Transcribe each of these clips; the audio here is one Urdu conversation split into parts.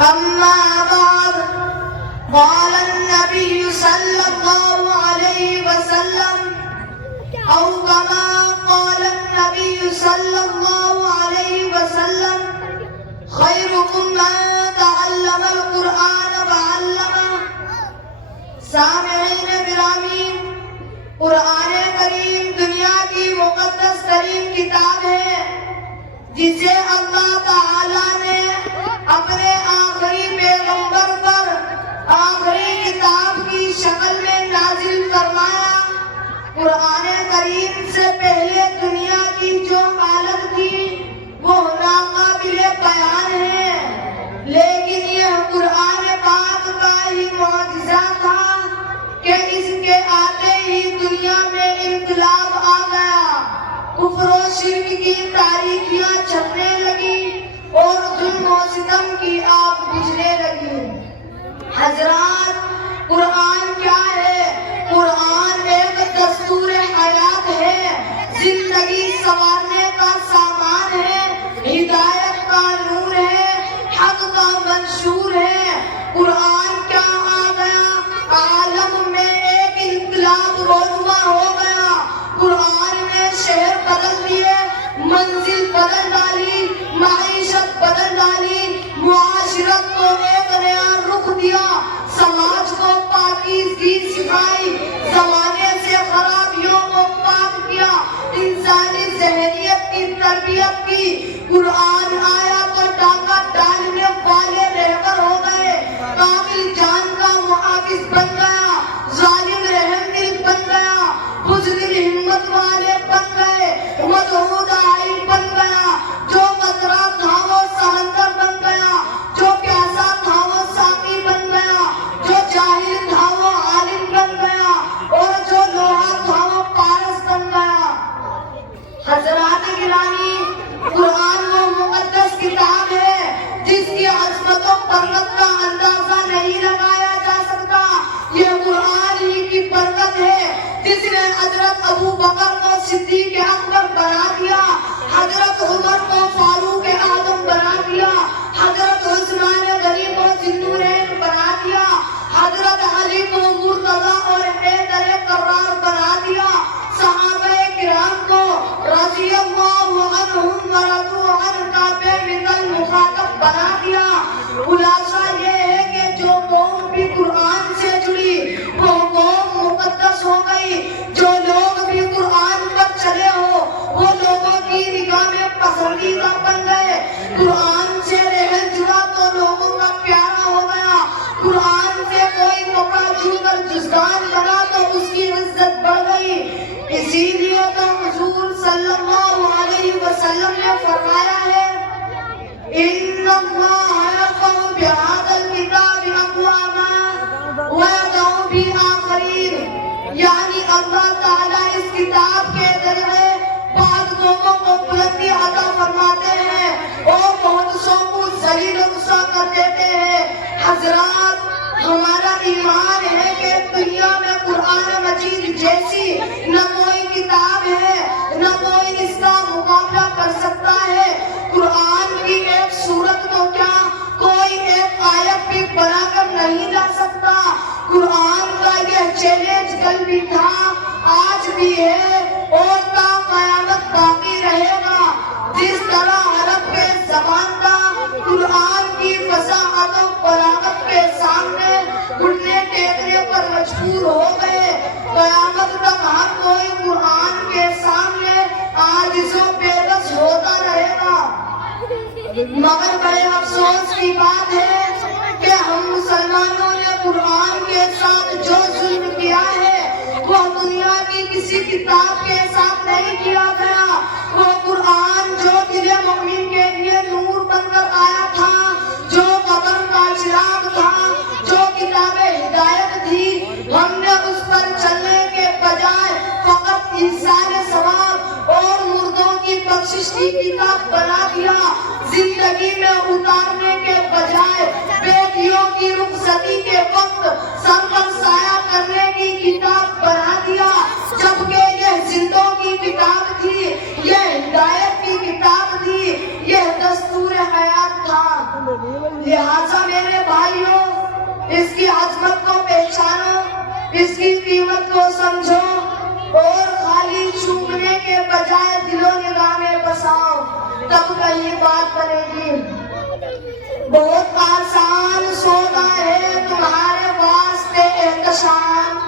أما بعد قال النبي صلى الله عليه وسلم أو كما قال النبي صلى الله عليه وسلم خيركم من تعلم القرآن وعلمه. سامعین گرامی، قرآن کریم دنیا کی مقدس ترین کتاب ہے جسے اللہ تعالیٰ نے اپنے آخری پیغمبر پر آخری کتاب کی شکل میں نازل فرمایا۔ قرآن کریم سے پہلے دنیا کی جو حالت تھی وہ ناقابل بیان ہے، لیکن یہ قرآن پاک کا ہی معجزہ تھا کہ اس کے آتے ہی دنیا میں انقلاب آ گیا، کفر و شرک کی تاریکیاں چھپنے لگی اور ظلم و ستم کی آگ بجھنے لگی۔ حضرات، قرآن کیا ہے؟ قرآن ایک دستور حیات ہے، زندگی سنوارنے کا سامان ہے، ہدایت کا نور ہے، حق کا منشور ہے۔ قرآن کیا آ گیا؟ عالم میں ایک انقلاب رونما ہو گیا۔ قرآن نے شہر بدل دیے، منزل بدل ڈالی، معیشت بدل ڈالی، معاشرت کو ایک نیا رخ دیا، سماج کو پاکیزگی سکھائی، زمانے سے خرابیوں کو پاک کیا، انسانی ذہنیت کی تربیت کی۔ قرآن آیا تو ڈاکہ ڈالنے والے رہبر ہو گئے، کامل جان کا محافظ بن گیا، ظالم رحم دل بن گیا، بزدل ہمت والے بن گئے، مدعو داعی بن گیا، جو قطرہ تھا وہ سمندر بن گیا، جو پیاسا تھا وہ ساقی بن گیا، جو جاہل تھا وہ عالم بن گیا، اور جو لوہا تھا وہ پارس بن گیا۔ حضرات گرامی، قرآن وہ مقدس کتاب ہے جس کی عظمت و برکت کا اندازہ نہیں لگایا جا سکتا۔ یہ قرآن ہی کی برکت ہے جس نے حضرت ابو بکر کو صدیق اکبر بنا دیا، حضرت عمر کو فاروق اعظم بنا دیا، حضرت عثمان غنی کو ذوالنورین بنا دیا، حضرت علی کو مرتضی اور حیدر کرار بنا دیا، صحابہ کرام کو رضی اللہ عنہم ورضوا عنہ کا بے مثل مخاطب بنا دیا۔ خلاصہ یہ ہے کہ جو قوم بھی قرآن سے جڑی وہ قوم مقدس ہو گئی، جو لوگ بھی قرآن پر چلے ہو وہ لوگوں کی نگاہ میں پسندیدہ بن گئے۔ قرآن سے رہن جڑا تو لوگوں کا پیارا ہو گیا، قرآن سے کوئی کپڑا چھو کر جزدان بنا تو اس کی عزت بڑھ گئی۔ اسی لیے تو حضور صلی اللہ علیہ وسلم نے فرمایا ہے ان اللہ یرفع بہذا الکتاب اقواما ویضع بآخرین، یعنی اللہ تعالیٰ اس کتاب کے ذریعے بعض قوموں کو بلندی عطا فرماتے ہیں اور بہتوں کو ذلیل و رسوا کر دیتے ہیں۔ حضرات، ہمارا ایمان ہے کہ دنیا میں قرآن مجید جیسی نہ کوئی کتاب ہے نہ کوئی اس کا مقابلہ کر سکتا ہے۔ قرآن کی ایک سورت کو کیا کوئی ایک آیت بھی بنا کر نہیں لا سکتا۔ قرآن کا یہ چیلنج کل بھی تھا، آج بھی ہے اور تا قیامت باقی رہے گا۔ جس طرح عرب کے زبان کا قرآن کی فصاحت و بلاغت کے سامنے گھٹنے ٹیکنے پر مجبور ہو گئے، قیامت تک ہر کوئی قرآن کے سامنے عاجز و بے بس ہوتا رہے گا۔ مگر بڑے افسوس کی بات ہے کہ ہم مسلمانوں نے قرآن کے ساتھ جو ظلم کیا ہے وہ دنیا کی کسی کتاب کے ساتھ نہیں کیا گیا۔ وہ قرآن جو دل مومن کے لیے نور بن کر آیا تھا، جو قبر کا چراغ تھا، جو کتاب ہدایت تھی، ہم نے اس پر چلنے کے بجائے فقط انسان ثواب اور مردوں کی بخشش کی کتاب بنا دیا۔ زندگی میں اتارنے کے بجائے بیٹیوں کی رخصتی کے وقت سر پر سایہ کرنے کی کتاب بنا دیا، جبکہ یہ زندوں کی کتاب تھی، یہ ہدایت کی کتاب تھی، یہ دستور حیات تھا۔ لہٰذا میرے بھائیوں، اس کی عظمت کو پہچانو، اس کی قیمت کو سمجھو، اور خالی چومنے کے بجائے دل و نگاہ میں بساؤ، تب کہیں بات بنے گی۔ بہت آسان سودا ہے تمہارے واسطے احتشام،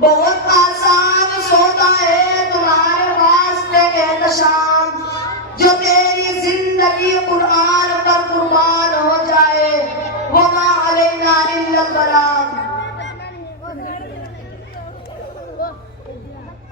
بہت آسان سودا ہے تمہارے واسطے احتشام، جو تیری زندگی قرآن پر قربان ہو جائے۔ وما علینا الا البلاغ۔